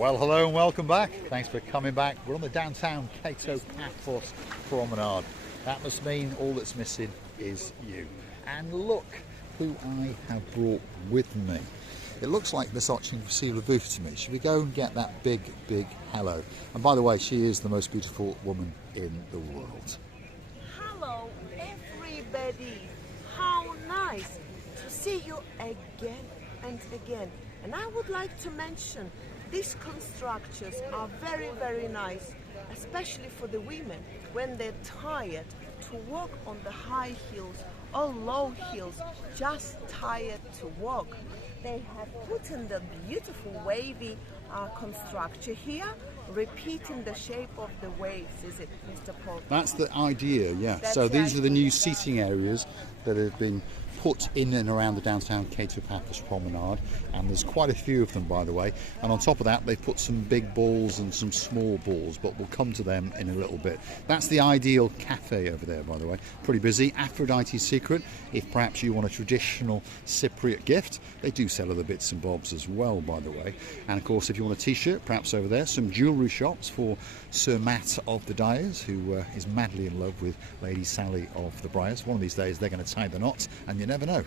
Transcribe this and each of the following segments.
Well, hello and welcome back. Thanks for coming back. We're on the downtown Kato Paphos Promenade. That must mean all that's missing is you. And look who I have brought with me. It looks like Versace and Lucille LaBouffe to me. Should we go and get that big hello? And by the way, she is the most beautiful woman in the world. Hello, everybody. How nice to see you again and again. And I would like to mention these constructions are very nice, especially for the women when they're tired to walk on the high heels or low heels, just tired to walk. They have put in the beautiful wavy construction here, repeating the shape of the waves, is it, Mr. Paul? That's the idea, yeah. That's so these are the new idea. seating areas that have been put in and around the downtown Kato Paphos Promenade, and there's quite a few of them, by the way. And on top of that, they've put some big balls and some small balls, but we'll come to them in a little bit. That's the ideal cafe over there, by the way. Pretty busy. Aphrodite's Secret, if perhaps you want a traditional Cypriot gift. They do sell other bits and bobs as well, by the way. And of course, if you want a t-shirt, perhaps over there, some jewellery shops for Sir Matt of the Dyers, who is madly in love with Lady Sally of the Briars. One of these days, they're going to tie the knot, and you never know.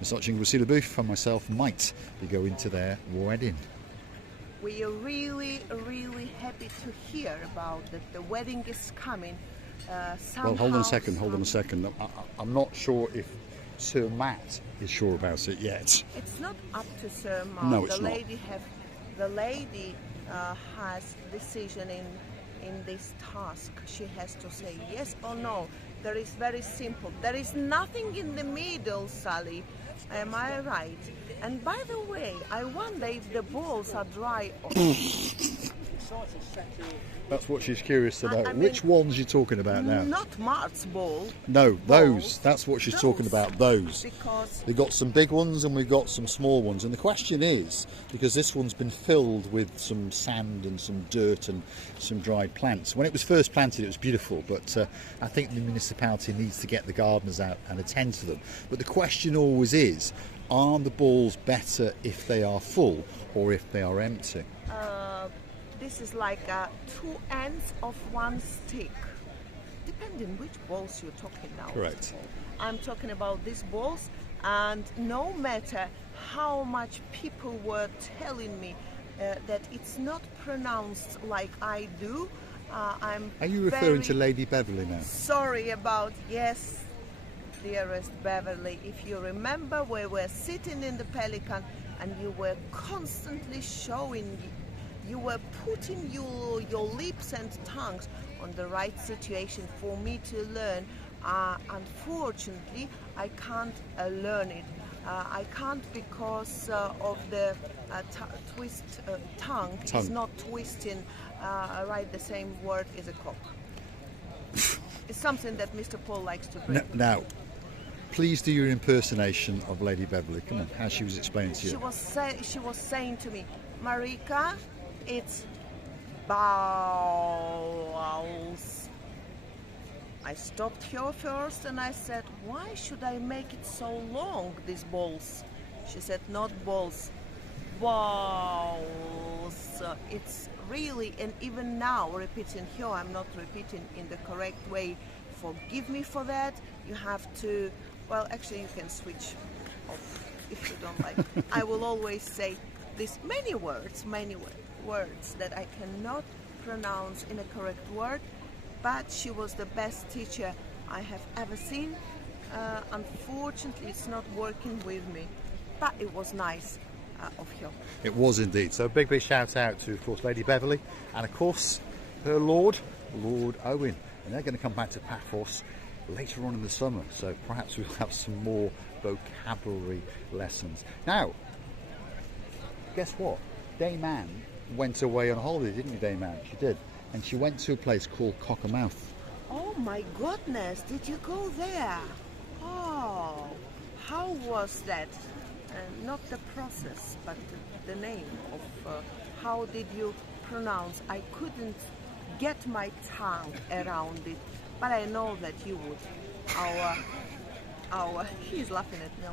Versace and Lucille LaBouffe and myself might be going to their wedding. We are really happy to hear about that the wedding is coming. Well, hold on a second. I'm not sure if Sir Matt is sure about it yet. It's not up to Sir Matt. No, it's not. The lady has decision in this task. She has to say yes or no. There is very simple. There is nothing in the middle, Sally. Am I right? And by the way, I wonder if the balls are dry or That's what she's curious to know. I mean, which ones are you talking about now? Not Mart's ball. No, those. Balls. That's what she's Those. talking about, those. Because We've got some big ones and we've got some small ones. And the question is, because this one's been filled with some sand and some dirt and some dried plants. When it was first planted, it was beautiful, but I think the municipality needs to get the gardeners out and attend to them. But the question always is, are the balls better if they are full or if they are empty? this is like two ends of one stick, depending which balls you're talking now. Correct. I'm talking about these balls, and no matter how much people were telling me that it's not pronounced like I do, Are you referring to Lady Beverly now? Sorry about, yes, dearest Beverly. If you remember, we were sitting in the Pelican and you were constantly showing, you were putting your lips and tongues on the right situation for me to learn. Unfortunately, I can't learn it. I can't because of the tongue is not twisting right the same word as a cock. It's something that Mr. Paul likes to bring. Now, please do your impersonation of Lady Beverly. Come on, how she was explaining to you. She was saying to me, Marika, it's bowels. I stopped her first and I said, why should I make it so long, these balls? She said, not balls, balls. It's really, and even now repeating here, I'm not repeating in the correct way. Forgive me for that. You have to, well, actually you can switch off if you don't like. I will always say these many words that I cannot pronounce in a correct word. But she was the best teacher I have ever seen. Unfortunately, it's not working with me, but it was nice of her. It was indeed. So a big shout out to, of course, Lady Beverly and, of course, her Lord Owen. And they're going to come back to Paphos later on in the summer. So perhaps we'll have some more vocabulary lessons. Now, guess what? Dame Anne went away on holiday, didn't you, Dame Anne? She did. And she went to a place called Cockermouth. Oh my goodness, did you go there? Oh, how was that? Not the process, but the name of how did you pronounce? I couldn't get my tongue around it, but I know that you would. He's laughing at me.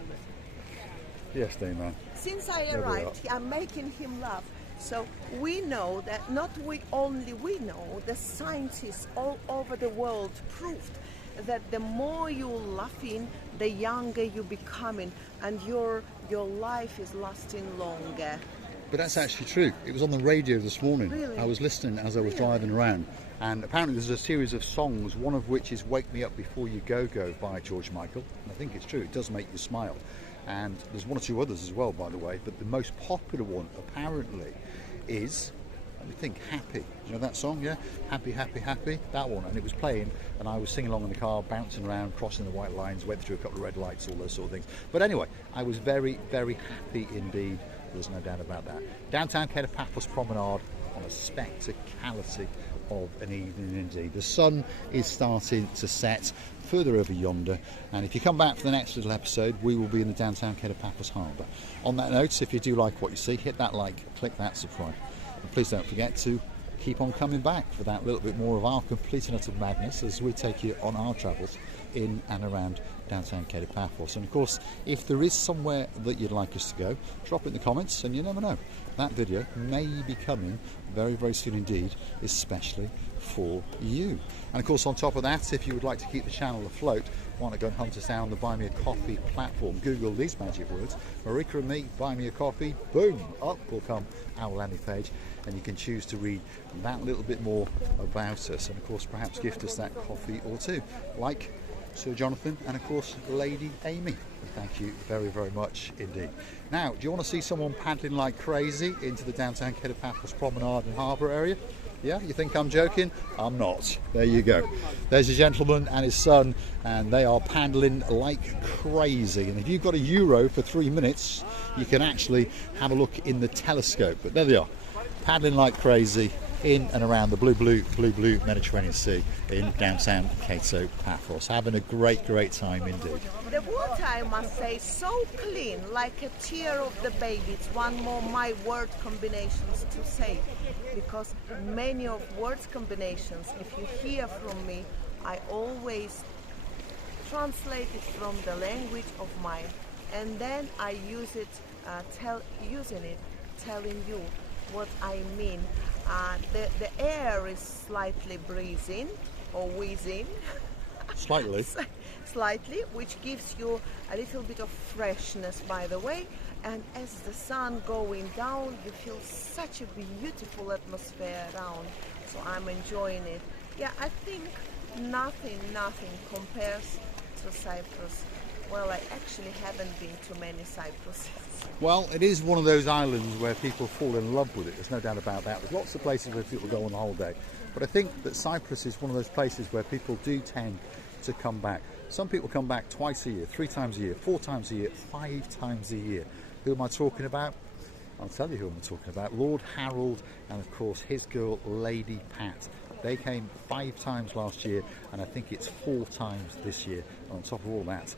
Yes, Dame Anne. Since I arrived, I'm making him laugh. So we know that not only we know, the scientists all over the world proved that the more you're laughing, the younger you're becoming, and your life is lasting longer. But that's actually true. It was on the radio this morning. Really? I was listening as I was driving around, and apparently there's a series of songs, one of which is Wake Me Up Before You Go Go by George Michael. And I think it's true, it does make you smile. And there's one or two others as well, by the way, but the most popular one apparently is, let me think, Happy. You know that song, yeah? Happy, happy, happy, that one. And it was playing, and I was singing along in the car, bouncing around, crossing the white lines, went through a couple of red lights, all those sort of things. But anyway, I was very, very happy indeed. There's no doubt about that. Downtown Kato, Paphos Promenade on a spectacality of an evening indeed. The sun is starting to set further over yonder, and if you come back for the next little episode, we will be in the downtown Kato Paphos harbour. On that note, if you do like what you see, hit that like, click that subscribe, and please don't forget to keep on coming back for that little bit more of our complete and utter madness as we take you on our travels in and around downtown Kato Paphos. And of course, if there is somewhere that you'd like us to go, drop it in the comments, and you never know, that video may be coming very, very soon indeed, especially for you. And of course, on top of that, if you would like to keep the channel afloat, why not go and hunt us down on the Buy Me a Coffee platform. Google these magic words, Marika and me, buy me a coffee, boom, up will come our landing page, and you can choose to read that little bit more about us, and of course perhaps gift us that coffee or two, like Sir Jonathan and of course Lady Amy. Thank you very, very much indeed. Now, do you want to see someone paddling like crazy into the downtown Kato Paphos Promenade and Harbour area? Yeah, you think I'm joking? I'm not. There you go. There's a gentleman and his son, and they are paddling like crazy. And if you've got a euro for 3 minutes, you can actually have a look in the telescope. But there they are, paddling like crazy in and around the blue Mediterranean Sea in downtown Kato Paphos. Having a great, great time indeed. The water, I must say, so clean, like a tear of the baby. It's one more my word combinations to say, because many of words combinations, if you hear from me, I always translate it from the language of mine, and then I use it, telling you what I mean. The air is slightly breezing or wheezing. Slightly. Slightly, which gives you a little bit of freshness, by the way. And as the sun going down, you feel such a beautiful atmosphere around. So I'm enjoying it. Yeah, I think nothing compares to Cyprus. Well, I actually haven't been to many Cypruses. Well, it is one of those islands where people fall in love with it. There's no doubt about that. There's lots of places where people go on the holiday. But I think that Cyprus is one of those places where people do tend to come back. Some people come back twice a year, 3 times a year, 4 times a year, 5 times a year. Who am I talking about? I'll tell you who I'm talking about. Lord Harold and, of course, his girl, Lady Pat. They came 5 times last year, and I think it's 4 times this year. And on top of all that,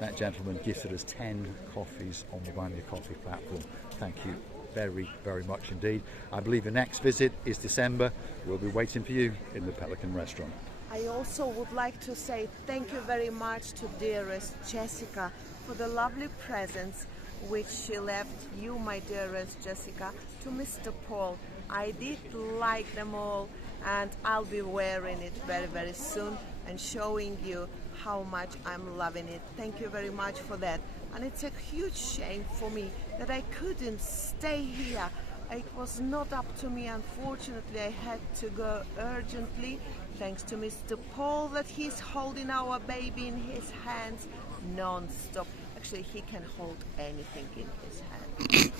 that gentleman gifted us 10 coffees on the Buy Me a Coffee platform. Thank you very, very much indeed. I believe the next visit is December. We'll be waiting for you in the Pelican restaurant. I also would like to say thank you very much to dearest Jessica for the lovely presents which she left you, my dearest Jessica, to Mr. Paul. I did like them all, and I'll be wearing it very, very soon and showing you how much I'm loving it. Thank you very much for that. And it's a huge shame for me that I couldn't stay here. It was not up to me, unfortunately. I had to go urgently, thanks to Mr. Paul, that he's holding our baby in his hands non-stop. Actually, he can hold anything in his hands.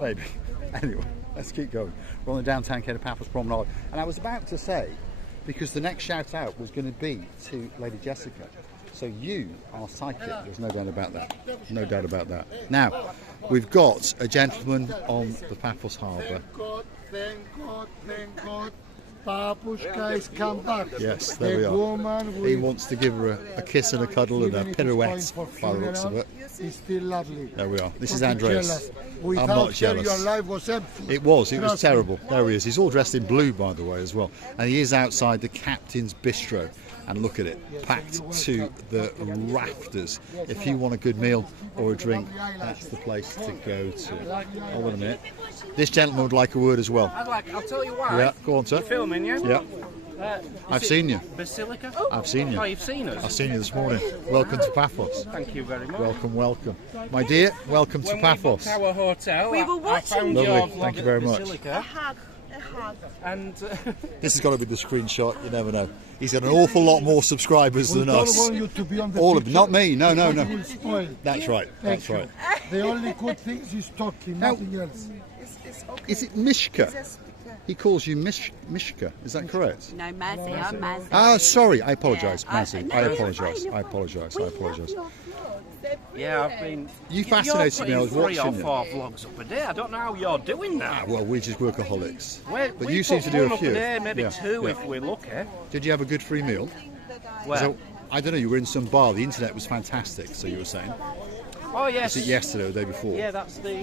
Maybe. Anyway, let's keep going. We're on the downtown Kato Paphos Promenade, and I was about to say, because the next shout out was going to be to Lady Jessica. So you are psychic, there's no doubt about that. No doubt about that. Now, we've got a gentleman on the Paphos Harbour. Thank God. Papushka is come back. Yes, there we are. He wants to give her a kiss and a cuddle and a pirouette by the looks of it. It's still lovely. There we are. This is Don't be Andreas. jealous. I'm Without not her, jealous. your life was empty. It was Trust me. terrible. There he is. He's all dressed in blue, by the way, as well. And he is outside the Captain's Bistro. And look at it, packed to the rafters. If you want a good meal or a drink, that's the place to go to. Hold on a minute. This gentleman would like a word as well. I'll tell you why. Yeah, go on, sir. You're filming, yeah? Yeah, I've seen you. Basilica? I've seen you. Oh, you've seen us? I've seen you this morning. Welcome to Paphos. Thank you very much. Welcome, welcome. My dear, welcome to When we Paphos. booked our hotel, We were I watching found you. your Lovely. vlog Thank you at very much. Basilica, A hug. and This has got to be the screenshot, you never know. He's got an awful lot more subscribers We than don't us. want you to be on the All of picture. not me, no, no, no. You will spoil. That's right, Thank that's you. right. The only good thing is talking, Now- nothing else. It's okay. Is it Mishka? Yes, He calls you Mishka, is that correct? No, Mazzy, I'm Mazzy. Ah, sorry, I apologise, Yeah, Mazzy. no, I you're apologise, fine, I apologise, I apologise. yeah, I've been. You fascinated me, I was You're putting 3 or watching you. 4 vlogs up a day. I don't know how you're doing that. Well, we're just workaholics. But you seem to do a up few. A day, maybe Yeah, 2 yeah. if we're lucky. Did you have a good free meal? Well, So, I don't know, you were in some bar, the internet was fantastic, so you were saying. oh yes. Was it yesterday or the day before? Yeah, that's the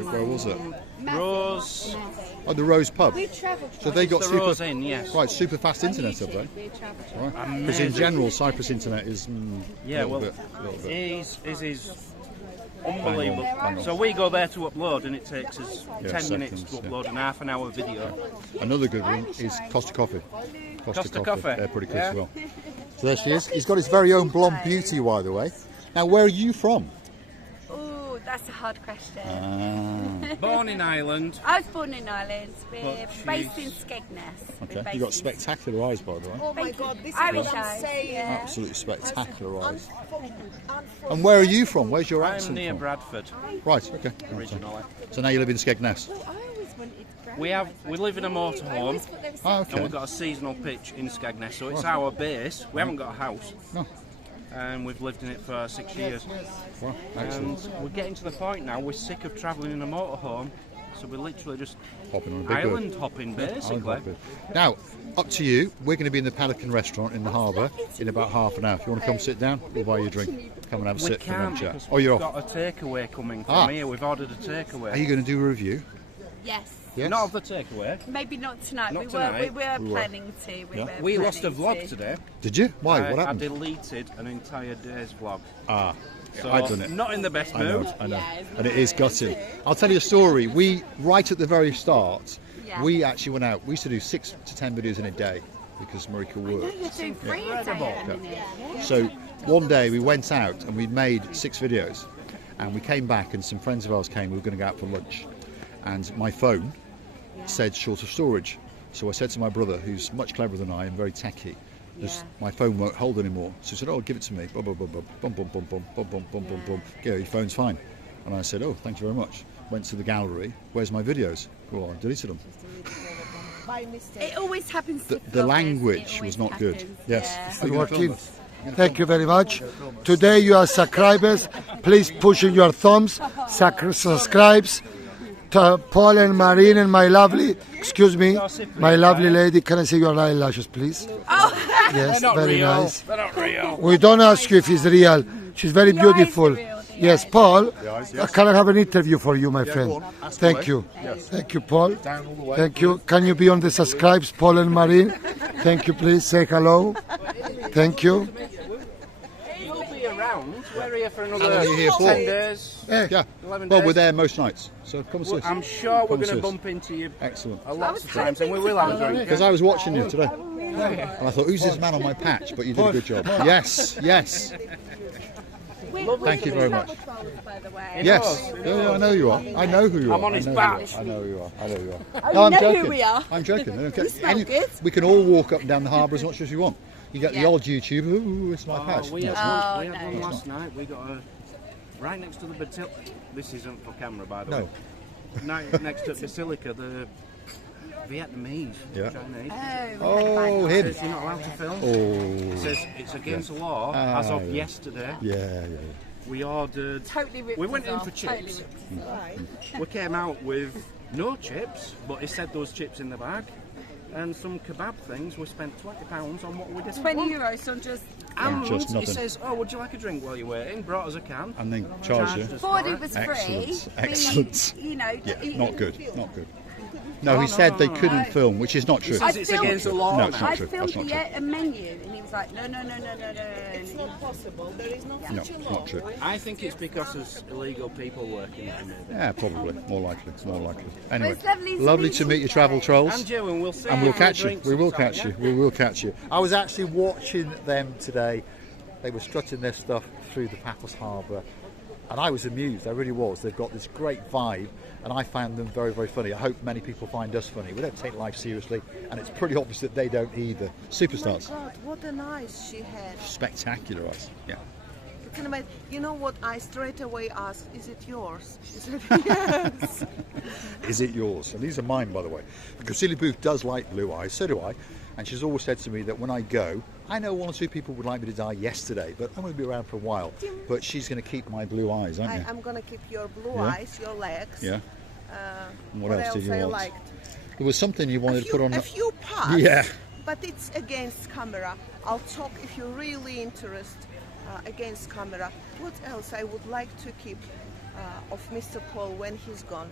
Where was it? Rose. Oh, the Rose Pub. So they got The super, Rose Inn, yes. right, super fast internet up there. Because in general, Cyprus internet is Yeah, a little well, bit. A little bit. is unbelievable. Hang on. So we go there to upload, and it takes us Yeah, 10 minutes seconds, to yeah. upload an half-an-hour video. Another good one is Costa Coffee. Costa Coffee, They're pretty good yeah. as well. So there she is. He's got his very own blonde beauty, by the way. Now, where are you from? Oh, that's a hard question. Ah, Born in Ireland. I was born in Ireland. We're But based in she's- Skegness. okay. You've got spectacular eyes, by the way. Oh my God, this is Irish what I'm eyes, saying. yeah. Absolutely spectacular eyes. Unfolded. And where are you from? Where's your I'm accent near from? Bradford, Right, okay. originally. So now you live in Skegness. We live in a motorhome, Ah, and okay. we've got a seasonal pitch in Skegness, so it's our base. We haven't got a house, No. and we've lived in it for 6 years. Well, And excellent. we're getting to the point now, we're sick of travelling in a motorhome, so we're literally just Hopping on a big bird. island hopping, basically. Now, up to you. We're going to be in the Pelican restaurant in the harbour in about half an hour. If you want to come sit down, we'll buy you a drink. Come and have a We sit for can't lunch. Yeah. because Oh, you're we've off. got a takeaway coming from Ah. here. We've ordered a takeaway. Are you going to do a review? Yes. Yes. Not of the takeaway. Maybe not tonight. Not we tonight. were planning to. Yeah. We lost a vlog today. Did you? Why? I What happened? deleted an entire day's vlog. Ah, So I've done it. Not in the best I know, mood. I know, and it is gutting. I'll tell you a story. We, right at the very start, Yeah. we actually went out. We used to do 6 to 10 videos in a day because Marika worked. You're doing 3 a day at the minute. So one day we went out and we'd made 6 videos, and we came back and some friends of ours came. We were going to go out for lunch, and my phone said short of storage. So I said to my brother, who's much cleverer than I and very techie, just my phone won't hold anymore. So he said, "Oh, give it to me." Bum bum bum bum bum bum bum bum bum bum bum bum bum. Yeah, your phone's fine. And I said, "Oh, thank you very much." Went to the gallery. Where's my videos? Well, I deleted them. By mistake. It always happens to The vloggers, language it was always not good. happens, Yes. yeah. Joaquin, thank you very much. Today you are subscribers. Please push in your thumbs. Subscribes. To Paul and Marine and my lovely, excuse me, my lovely lady. Can I see your eyelashes, please? Yes, Not very real. nice. They're not real. We don't ask you if it's real. She's very Your eyes are beautiful. real, the Yes, eyes. Paul. eyes, yes. Can I have an interview for you, my go friend? on, ask Thank away. you. Yes. Thank you, Paul. Down all the way. Thank you. Can you be on the subscribes, Paul and Marine? Thank you, please. Say hello. Thank you. We'll be around. We're here for How long another are you here for? 10 days. Yeah. 11 Well, days. we're there most nights. So come and see us. I'm sure we're Come and going see to us. bump into you Excellent. a lot of times, and we will have a drink. Because I was watching you today, and I thought, "Who's this man on my patch?" But you did a good job. Yes, yes, Thank you very much. By the way. yes. Yeah, I know you are. I know who you are. I'm on I his know back. You are. I know who you are. I know who you are. Oh, No, I'm you know joking. who we are. I'm joking. Okay. You smell good. We can all walk up and down the harbour as much as we want. You get the Yeah. old YouTuber. Ooh, it's my patch. We had, No, one, we had no. one last night. We got a right next to the Basilica. This isn't for camera, by the No. way. Next to Basilica, the Vietnamese, Yeah. Chinese. Oh, It him. says you're not allowed to film. Oh, It says it's against the law as of yeah. yesterday. yeah. We ordered. Totally ripped We went us in off, for totally chips. ripped us off. We came out with no chips, but he said there was chips in the bag. and some kebab things. We spent £20 on what we didn't 20 want. euros on just And Just he nothing. says, "Oh, would you like a drink while you're waiting?" Brought us a can. And then charged you. us for food. It it. was Excellent, free. excellent. You know, Yeah, not good, not good. No, he said they couldn't film, which is not true. Says it's filmed- against the law No, it's now. not I true. filmed That's not the menu, and he was like, no. It's not possible. There is no No, such a it's law. not true. I think it's because there's illegal people working at the movie. Yeah, probably. More likely. More likely. Anyway, it's lovely to lovely meet to you meet you, travel today. trolls. And you, and we'll see. And we'll you for a catch you. drink We will sometime, catch you. yeah? We will catch you. I was actually watching them today. They were strutting their stuff through the Paphos harbour, and I was amused. I really was. They've got this great vibe, and I found them very, very funny. I hope many people find us funny. We don't take life seriously, and it's pretty obvious that they don't either. Superstars. Oh my God, what an eyes she had. Spectacular eyes. Yeah. You can imagine. You know what? I straight away asked, "Is it yours?" She said, "Yes." Is it yours? And these are mine, by the way. Priscilla Booth does like blue eyes, so do I. And she's always said to me that when I go, I know one or two people would like me to die yesterday, but I'm going to be around for a while. But she's going to keep my blue eyes, aren't you? I'm gonna keep your blue Yeah. eyes, your legs. Yeah. And what else did you I want? liked? There was something you wanted to put on. A few parts. Yeah. But it's against camera. I'll talk if you're really interested against camera. What else I would like to keep of Mr. Paul when he's gone?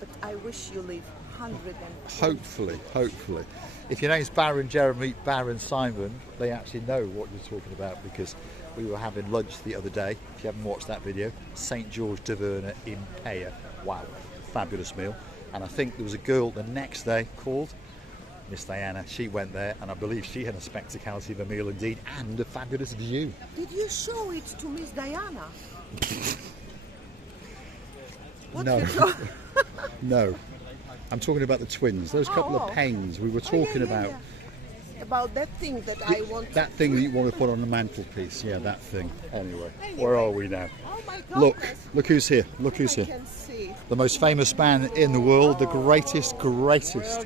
But I wish you live 100 and Hopefully, hopefully. If your name's Baron Jeremy, Baron Simon, they actually know what you're talking about because we were having lunch the other day. If you haven't watched that video, St George Taverna in Paya. Wow, fabulous meal. And I think there was a girl the next day called Miss Diana. She went there, and I believe she had a spectacality of a meal indeed, and a fabulous view. Did you show it to Miss Diana? What No. you show- No, I'm talking about the twins. Those couple Oh. of pains we were Oh, yeah, talking yeah, about. yeah. About that thing that I want. That thing that you want to put on the mantelpiece. Yeah, that thing. Anyway, where are we now? Oh my God! Look who's here. Look who's I here. can see. The most famous man in the world, the greatest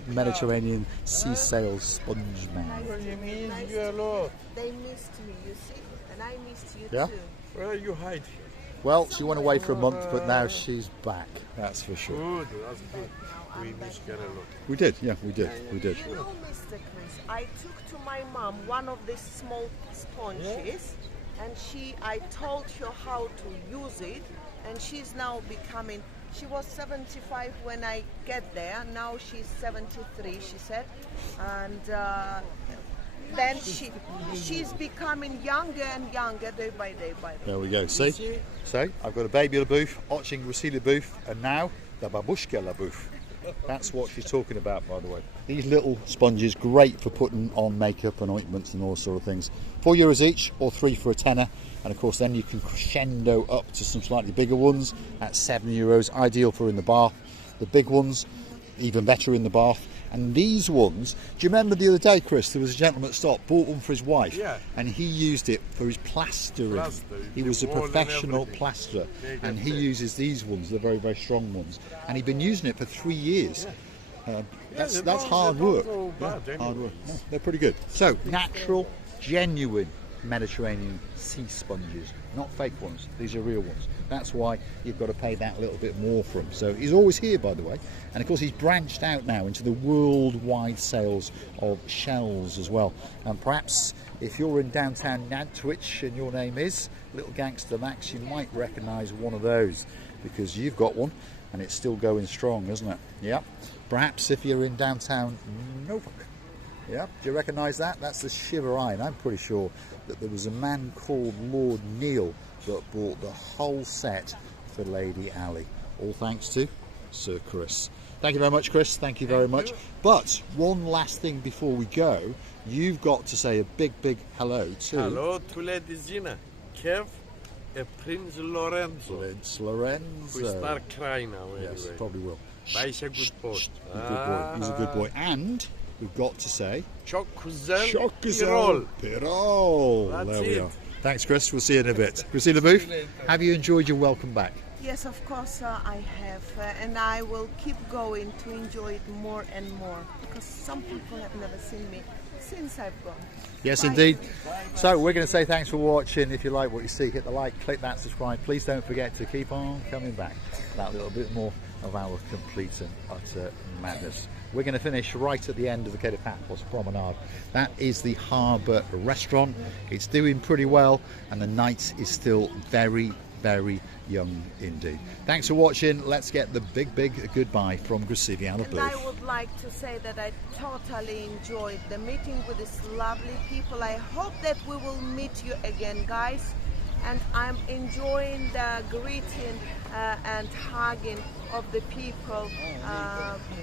Mediterranean sea sail sponge man. They missed me, you see, and I missed you Yeah? too. Where you hide? Well, she went away for a month, but now she's back. That's for sure. Good, that's good. We miss her a lot. We did, yeah, we did. You know, Mr. Chris, I took to my mom one of these small sponges, and I told her how to use it, and she's now becoming. She was 75 when I get there. Now she's 73, she said, and then she's becoming younger and younger day by day by day. There we go. See? So, I've got a baby LaBouffe, watching Russie LaBouffe, and now the babushka LaBouffe. That's what she's talking about, by the way. These little sponges, great for putting on makeup and ointments and all sort of things. €4 each, or 3 for a tenner. And of course, then you can crescendo up to some slightly bigger ones at €7. Ideal for in the bath. The big ones, even better in the bath. And these ones, do you remember the other day, Chris, there was a gentleman that stopped, bought one for his wife, Yeah. and he used it for his plastering. He was a the wall and professional everything. plasterer, Yeah, and that's he it. uses these ones, the very, very strong ones, and he'd been using it for 3 years. That's they hard don't work. go bad Yeah, hard work. anyways. Yeah, they're pretty good. So, natural, genuine Mediterranean sea sponges, not fake ones. These are real ones. That's why you've got to pay that little bit more for them. So he's always here, by the way, and of course he's branched out now into the worldwide sales of shells as well. And perhaps if you're in downtown Nantwich and your name is Little Gangster Max, you might recognise one of those because you've got one and it's still going strong, isn't it? Yeah. Perhaps if you're in downtown Norfolk. Yeah, do you recognise that? That's the Shiver Eye, and I'm pretty sure that there was a man called Lord Neil that bought the whole set for Lady Ali. All thanks to Sir Chris. Thank you very much, Chris. Thank you very much. But one last thing before we go, you've got to say a big, big hello to Hello to Lady Zina, Kev, and Prince Lorenzo. Prince Lorenzo. We start crying now Yes, anyway. probably will. But he's a good boy. He's a good boy. He's a good boy. And we've got to say, Chocuzel Pirol. Pirol. That's There we it. are. Thanks, Chris. We'll see you in a bit. Christina Booth, have you enjoyed your welcome back? Yes, of course I have, and I will keep going to enjoy it more and more because some people have never seen me since I've gone. Yes, Bye. indeed. So we're going to say thanks for watching. If you like what you see, hit the like, click that subscribe. Please don't forget to keep on coming back. That little bit more of our complete and utter madness. We're going to finish right at the end of the Kato Paphos Promenade. That is the Harbour Restaurant. It's doing pretty well, and the night is still very, very young indeed. Thanks for watching. Let's get the big goodbye from Grasiviana And I would like to say that I totally enjoyed the meeting with these lovely people. I hope that we will meet you again, guys. And I'm enjoying the greeting and hugging of the people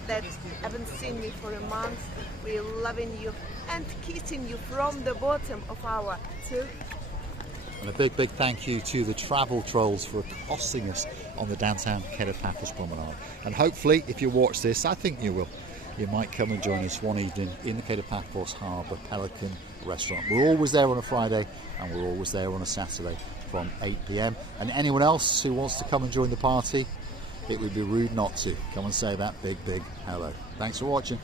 that haven't seen me for a month. We're loving you and kissing you from the bottom of our tooth. And a big thank you to the travel trolls for accosting us on the downtown Kato Paphos Promenade. And hopefully, if you watch this, I think you will, you might come and join us one evening in the Kato Paphos Harbour Pelican Restaurant. We're always there on a Friday, and we're always there on a Saturday from 8 p.m. And anyone else who wants to come and join the party, it would be rude not to. Come and say that big hello. Thanks for watching.